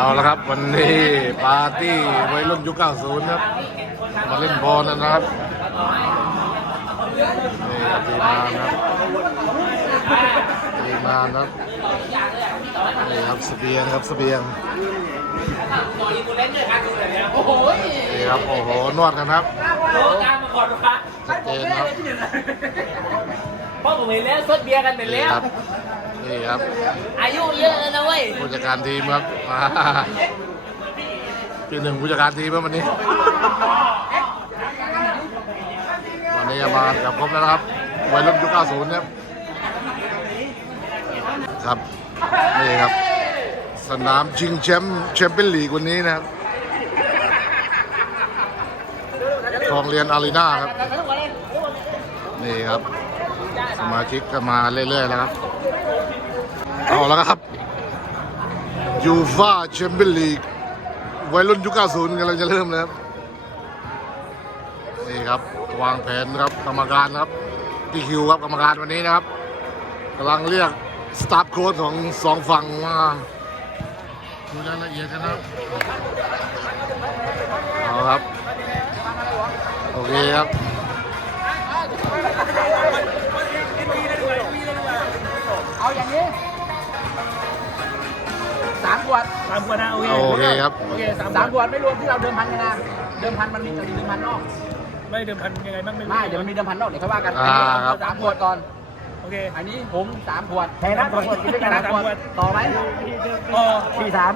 เอาละครับวันนี้ปาร์ตี้วัยรุ่นยุค 90 ครับ มาเล่นบอลนะครับนี่ครับทีมงานครับทีมงานครับนี่ครับเสบียงครับเสบียงนี่ครับโอ้โหนวดกันครับชัดเจนครับพ่อผมเห็นแล้วซดเบียร์กันเป็นนี่แล้วครับ นี่ครับ อายุเยอะแล้วนะเว้ยผู้จัดการทีมครับมาพี่หนึ่งผู้จัดการทีมครับวันนี้วันนี้มากับครบแล้วนะครับวัยรุ่นยุค90ครับครับนี่ครับ สนามชิงแชมป์แชมเปี้ยนลีกวันนี้นะครับคลองเรียนอารีนาครับ นี่ครับ สมาชิกก็มาเรื่อยๆแล้วครับ เอาแล้วครับยูฟ่าแชมเปี้ยนลีกวัยรุ่นยุค90กำลังจะเริ่มแล้วครับนี่ครับวางแผนครับกรรมการครับพี่คิวครับกรรมการวันนี้นะครับกำลังเรียกสตาฟโค้ชของสองฝั่งมาดูรายละเอียดกันนะเอาครับโอเคครับเอาอย่างนี้ ขวดสามคนนะโอเคโอเคครับ โอเคสามสามขวดไม่รวมที่เราเดิมพันกันนะ เดิมพันมันมีจะมีเดิมพันนอก ไม่เดิมพันยังไงบ้างไม่รู้ ไม่เดี๋ยวมันมีเดิมพันนอกเดี๋ยวค่อยว่ากันอ่าครับ สามขวดก่อน โอเค อันนี้ผมสามขวดแพ้นะสามขวดกินด้วยกันสาสามมขขววดดต่อไหมต่อสี่สาม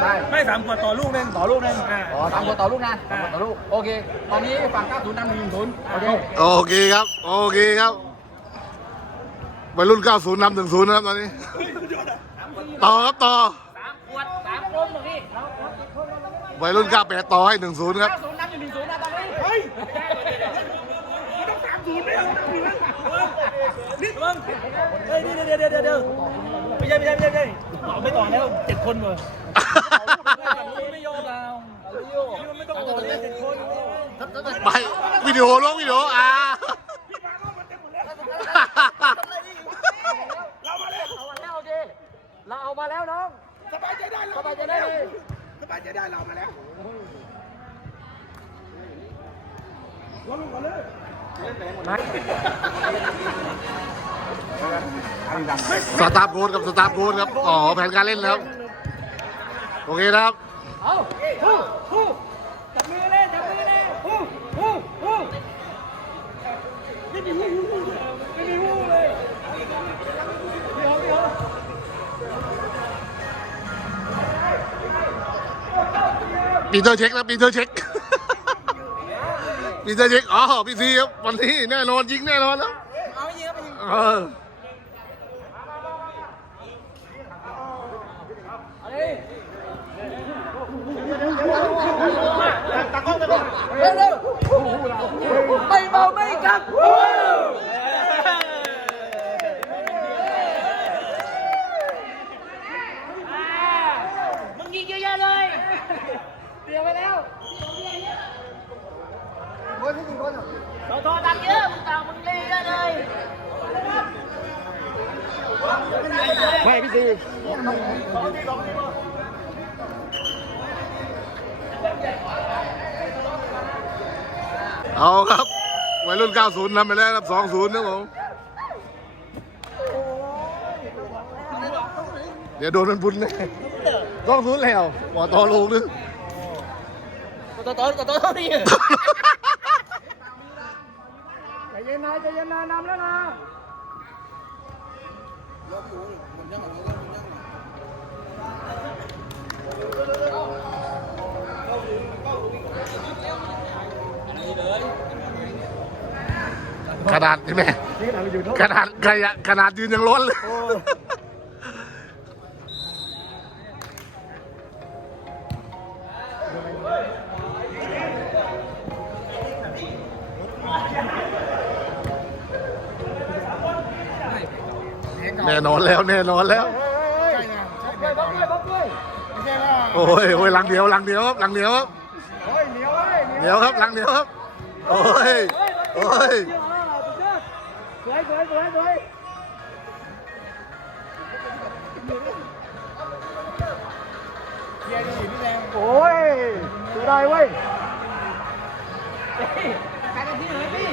ได้ไม่สามขวดต่อลูกหนึง ต่อลูกหนึงอ่าอ๋อสามขวดต่อลูกนะสามขวดต่อลูก โอเค ตอนนี้ฝั่ง90นำหนึ่งศูนย์โอเค โอเคครับ โอเคครับวัยรุ่น 90นำถึงศูนย์นะครับตอนนี้ ต่อครับต่อ วัยรุ่นก้าแปดต่อให้หนึ่งศูนย์ครับ 90นำอยู่หนึ่งศูนย์นะตอนนี้เฮ้ยต้องสามศูนย์ไม่เอานี่มึงเฮ้ยเดี๋ยวเดี๋ยวเดี๋ยวเดี๋ยวไม่ใช่ไม่ใช่ไม่ใช่ไม่ใช่ต่อไม่ต่อแล้วเจ็ดคนเลยไม่ยอมเรามันไม่ต้องต่อเลยเจ็ดคน ไปวิดีโอลงวิดีโออ่ามาแล้วโอเคเราเอามาแล้วน้องสบายใจได้สบายใจได้เลย สตาร์ฟโค้ดครับสตาร์ฟโค้ดครับ อ๋อ แผนการเล่นแล้วโอเคนะครับ เอาฮู้ฮู้จับมือเลยจับมือเลยฮู้ฮู้ฮู้ไม่มีฮู้ฮู้ฮู้ไม่มีฮู้เลยไม่เอาไม่เอา ปีเตอร์เช็คนะปีเตอร์เช็คปีเตอร์เช็คอ๋อพี่ซีครับวันนี้แน่นอนยิงแน่นอนแล้วเอาไปยิงเอาไม่ยิงเออเร็วเร็วไม่เมาไม่กลับ มึงยิงเยอะๆเลย เตรียมไว้แล้ว สอทอตังเยอะมึงต่างมึงเล่นเยอะเลย ไม่พี่ซีเอาครับวัยรุ่น 90นำไปแล้วครับ 2-0นะผมเดี๋ยวโดนมันบุญแน่ต้องศูนย์แล้วหมอต่อลูกนึงต่อต่อต่อต่อนี่ใจเย็นนะใจเย็นนะนำแล้วนะ ขนาดนี่แม่ขนาดขยะขนาดยืนยังล้นเลย แน่นอนแล้วแน่นอนแล้วบล็อกด้วยบล็อกด้วยโอ้ยโอ้ยหลังเดียวหลังเดียวครับหลังเดียวครับเฮ้ยเหนียวเว้ยเดียวครับหลังเดียวครับโอ้ยโอ้ยสวยสวยสวยสวยโอ้ยดูได้เว้ย การกันที่ไหนพี่